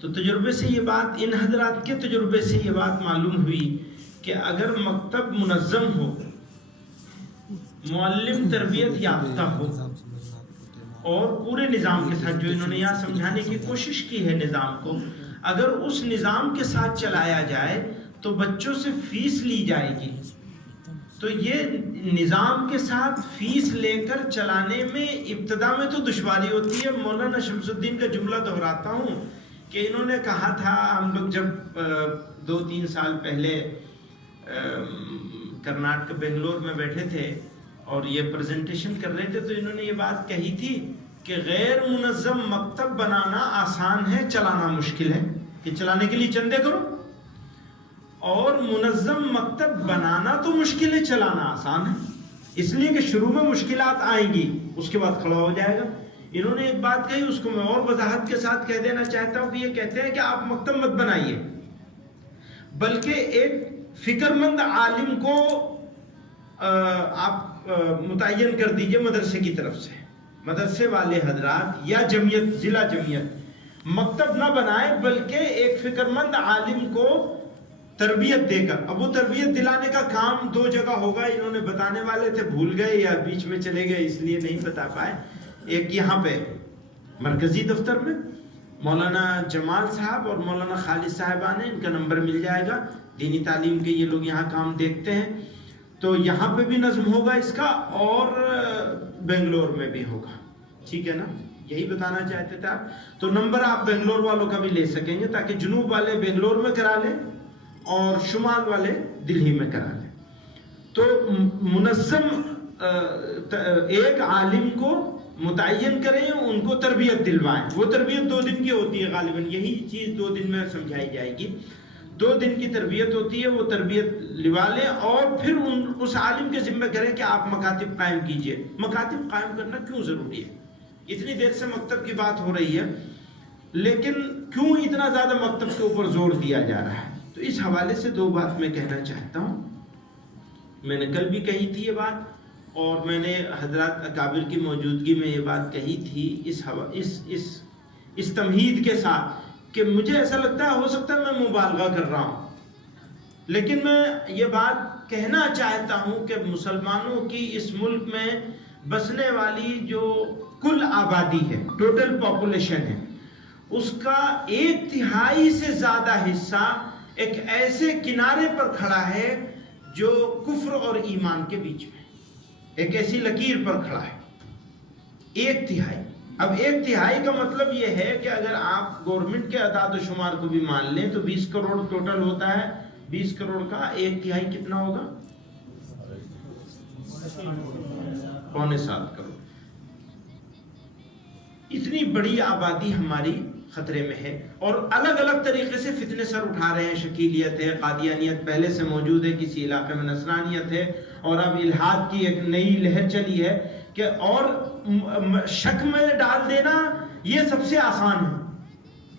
تو تجربے سے یہ بات، ان حضرات کے تجربے سے یہ بات معلوم ہوئی کہ اگر مکتب منظم ہو، معلم تربیت یافتہ ہو اور پورے نظام کے ساتھ، جو انہوں نے یہاں سمجھانے کی کوشش کی ہے نظام کو، اگر اس نظام کے ساتھ چلایا جائے تو بچوں سے فیس لی جائے گی. تو یہ نظام کے ساتھ فیس لے کر چلانے میں ابتدا میں تو دشواری ہوتی ہے. مولانا شمس الدین کا جملہ دہراتا ہوں کہ انہوں نے کہا تھا، ہم لوگ جب 2-3 سال پہلے کرناٹک بنگلور میں بیٹھے تھے اور یہ پریزنٹیشن کر رہے تھے، تو انہوں نے یہ بات کہی تھی کہ غیر منظم مکتب بنانا آسان ہے، چلانا مشکل ہے، کہ چلانے کے لیے چندے کرو، اور منظم مکتب بنانا تو مشکل ہے، چلانا آسان ہے. اس لیے کہ شروع میں مشکلات آئیں گی، اس کے بعد کھڑا ہو جائے گا. انہوں نے ایک بات کہی، اس کو میں اور وضاحت کے ساتھ کہہ دینا چاہتا ہوں کہ یہ کہتے ہیں کہ آپ مکتب مت بنائیے، بلکہ ایک فکر مند عالم کو آپ متعین کر دیجئے مدرسے کی طرف سے. مدرسے والے حضرات یا جمعیت، ضلع جمعیت مکتب نہ بنائے، بلکہ ایک فکر مند عالم کو تربیت دے کر. اب وہ تربیت دلانے کا کام 2 جگہ ہوگا. انہوں نے بتانے والے تھے، بھول گئے یا بیچ میں چلے گئے، اس لیے نہیں بتا پائے. ایک یہاں پہ مرکزی دفتر میں مولانا جمال صاحب اور مولانا خالد صاحبان ہیں، ان کا نمبر مل جائے گا. دینی تعلیم کے یہ لوگ یہاں کام دیکھتے ہیں. تو یہاں پہ بھی نظم ہوگا اس کا، اور بنگلور میں بھی ہوگا. ٹھیک ہے نا، یہی بتانا چاہتے تھے آپ. تو نمبر آپ بنگلور والوں کا بھی لے سکیں گے، تاکہ جنوب والے بنگلور میں کرا لیں اور شمال والے دلی میں کرا لیں. تو منظم ایک عالم کو متعین کریں، ان کو تربیت دلوائیں. وہ تربیت 2 دن کی ہوتی ہے غالباً، یہی چیز 2 دن میں سمجھائی جائے گی. 2 دن کی تربیت ہوتی ہے، وہ تربیت لوا لیں اور پھر اس عالم کے ذمہ کریں کہ آپ مکاتب قائم کیجئے. مکاتب قائم کرنا کیوں ضروری ہے؟ اتنی دیر سے مکتب کی بات ہو رہی ہے، لیکن کیوں اتنا زیادہ مکتب کے اوپر زور دیا جا رہا ہے؟ تو اس حوالے سے 2 بات میں کہنا چاہتا ہوں. میں نے کل بھی کہی تھی یہ بات، اور میں نے حضرات اکابر کی موجودگی میں یہ بات کہی تھی اس تمہید کے ساتھ کہ مجھے ایسا لگتا ہے، ہو سکتا ہے میں مبالغہ کر رہا ہوں، لیکن میں یہ بات کہنا چاہتا ہوں کہ مسلمانوں کی اس ملک میں بسنے والی جو کل آبادی ہے، ٹوٹل پاپولیشن ہے، اس کا 1/3 سے زیادہ حصہ ایک ایسے کنارے پر کھڑا ہے جو کفر اور ایمان کے بیچ میں، ایک ایسی لکیر پر کھڑا ہے. 1/3. اب 1/3 کا مطلب یہ ہے کہ اگر آپ گورنمنٹ کے اعداد و شمار کو بھی مان لیں تو 20 کروڑ ٹوٹل ہوتا ہے. 20 کروڑ کا 1/3 کتنا ہوگا؟ 6.25 کروڑ. اتنی بڑی آبادی ہماری خطرے میں ہے، اور الگ الگ طریقے سے فتنے سر اٹھا رہے ہیں. شکیلیت ہے، قادیانیت پہلے سے موجود ہے، کسی علاقے میں نصرانیت ہے، اور اب الحاد کی ایک نئی لہر چلی ہے کہ اور شک میں ڈال دینا یہ سب سے آسان ہے.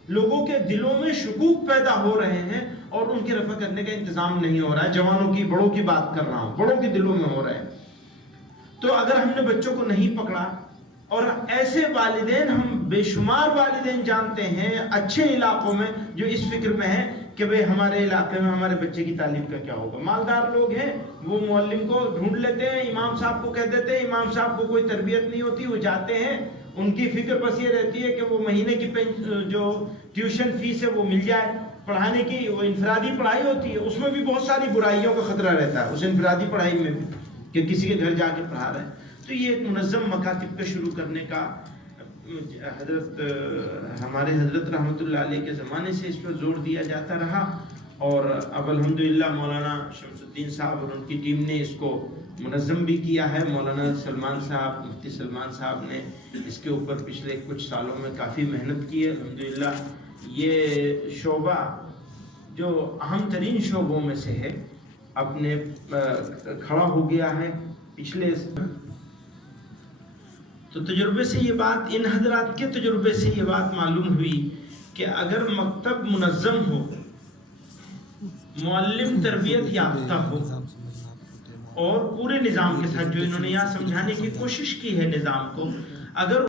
لوگوں کے دلوں میں شکوک پیدا ہو رہے ہیں اور ان کی رفع کرنے کا انتظام نہیں ہو رہا ہے. جوانوں کی، بڑوں کی بات کر رہا ہوں، بڑوں کے دلوں میں ہو رہے ہیں. تو اگر ہم نے بچوں کو نہیں پکڑا، اور ایسے والدین، ہم بے شمار والدین جانتے ہیں اچھے علاقوں میں جو اس فکر میں ہیں کہ بھئی ہمارے علاقے میں ہمارے بچے کی تعلیم کا کیا ہوگا. مالدار لوگ ہیں، وہ معلم کو ڈھونڈ لیتے ہیں، امام صاحب کو کہہ دیتے ہیں، امام صاحب کو کوئی تربیت نہیں ہوتی، وہ جاتے ہیں، ان کی فکر بس یہ رہتی ہے کہ وہ مہینے کی جو ٹیوشن فیس ہے وہ مل جائے. پڑھانے کی وہ انفرادی پڑھائی ہوتی ہے، اس میں بھی بہت ساری برائیوں کا خطرہ رہتا ہے، اس انفرادی پڑھائی میں بھی، کہ کسی کے گھر جا کے پڑھا رہے ہیں. تو یہ ایک منظم مکاتب کا شروع کرنے کا ہمارے حضرت رحمۃ اللہ علیہ کے زمانے سے اس پر زور دیا جاتا رہا، اور اب الحمدللہ مولانا شمس الدین صاحب اور ان کی ٹیم نے اس کو منظم بھی کیا ہے. مولانا سلمان صاحب، مفتی سلمان صاحب نے اس کے اوپر پچھلے کچھ سالوں میں کافی محنت کی ہے. الحمدللہ یہ شعبہ جو اہم ترین شعبوں میں سے ہے، اپنے کھڑا ہو گیا ہے. پچھلے تو تجربے سے یہ بات، ان حضرات کے تجربے سے یہ بات معلوم ہوئی کہ اگر مکتب منظم ہو، معلم تربیت یافتہ ہو اور پورے نظام کے ساتھ، جو انہوں نے یہاں سمجھانے کی کوشش کی ہے نظام کو، اگر